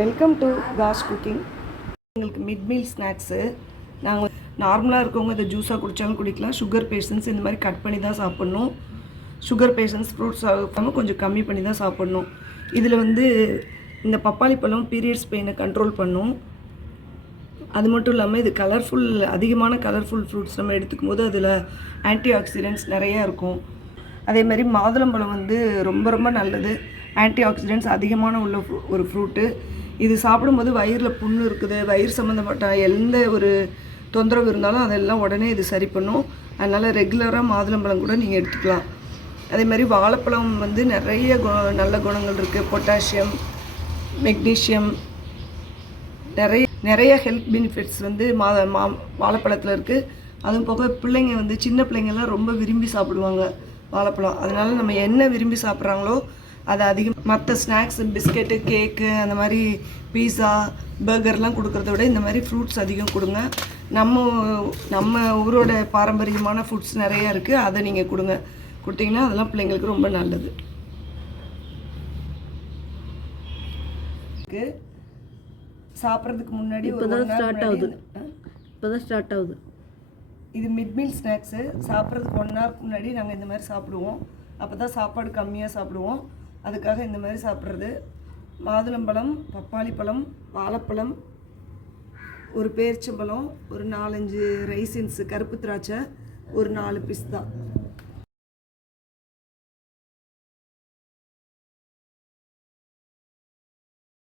Welcome to Kash cooking. எங்களுக்கு mid meal snacks நாங்கள் நார்மலாக இருக்கவங்க இதை ஜூஸாக குடித்தாலும் குடிக்கலாம். சுகர் பேஷண்ட்ஸ் இந்த மாதிரி கட் பண்ணி தான் சாப்பிட்ணும். சுகர் பேஷண்ட்ஸ் ஃப்ரூட்ஸ் சாப்பிடாமல் கொஞ்சம் கம்மி பண்ணி தான் சாப்பிட்ணும். இதில் இந்த பப்பாளி பழம் பீரியட்ஸ் பெயினை கண்ட்ரோல் பண்ணும். அது மட்டும் இல்லாமல் இது அதிகமான கலர்ஃபுல் ஃப்ரூட்ஸ் நம்ம எடுத்துக்கும் போது அதில் ஆன்டி ஆக்சிடென்ட்ஸ் நிறையா இருக்கும். அதே மாதிரி மாதுளம்பழம் ரொம்ப ரொம்ப நல்லது. ஆன்டி ஆக்சிடென்ட்ஸ் அதிகமான உள்ள ஒரு ஃப்ரூட்டு. இது சாப்பிடும்போது வயிறில் புண்ணு இருக்குது, வயிறு சம்மந்தப்பட்ட எந்த ஒரு தொந்தரவு இருந்தாலும் அதெல்லாம் உடனே இது சரி பண்ணும். அதனால் ரெகுலராக மாதுளம்பழம் கூட நீங்கள் எடுத்துக்கலாம். அதே மாதிரி வாழைப்பழம் நிறைய நல்ல குணங்கள் இருக்குது. பொட்டாசியம், மெக்னீஷியம், நிறைய ஹெல்த் பெனிஃபிட்ஸ் வாழைப்பழத்தில் இருக்குது. அதுவும் போக பிள்ளைங்க சின்ன பிள்ளைங்கள்லாம் ரொம்ப விரும்பி சாப்பிடுவாங்க வாழைப்பழம். அதனால் நம்ம என்ன விரும்பி சாப்பிட்றாங்களோ அது அதிகம். மற்ற ஸ்நாக்ஸ், பிஸ்கெட்டு, கேக்கு, அந்த மாதிரி பீஸா, பர்கர்லாம் கொடுக்குறத விட இந்த மாதிரி ஃப்ரூட்ஸ் அதிகம் கொடுங்க. நம்ம ஊரோட பாரம்பரியமான ஃபுட்ஸ் நிறையா இருக்குது. அதை நீங்கள் கொடுத்தீங்கன்னா அதெல்லாம் பிள்ளைங்களுக்கு ரொம்ப நல்லது. சாப்பிட்றதுக்கு முன்னாடி இப்போதான் ஸ்டார்ட் ஆகுது. இது மிட் மீல் ஸ்நாக்ஸு. சாப்பிட்றதுக்கு 1 ஹவருக்கு முன்னாடி நாங்கள் இந்த மாதிரி சாப்பிடுவோம். அப்போ தான் சாப்பாடு கம்மியாக சாப்பிடுவோம். அதுக்காக இந்த மாதிரி சாப்பிட்றது. மாதுளம்பழம், பப்பாளி பழம், வாழைப்பழம், ஒரு பேரிச்சம்பழம், ஒரு 4-5 ரைசின்ஸு, கருப்பு திராட்சை, ஒரு 4 பிஸ்தா.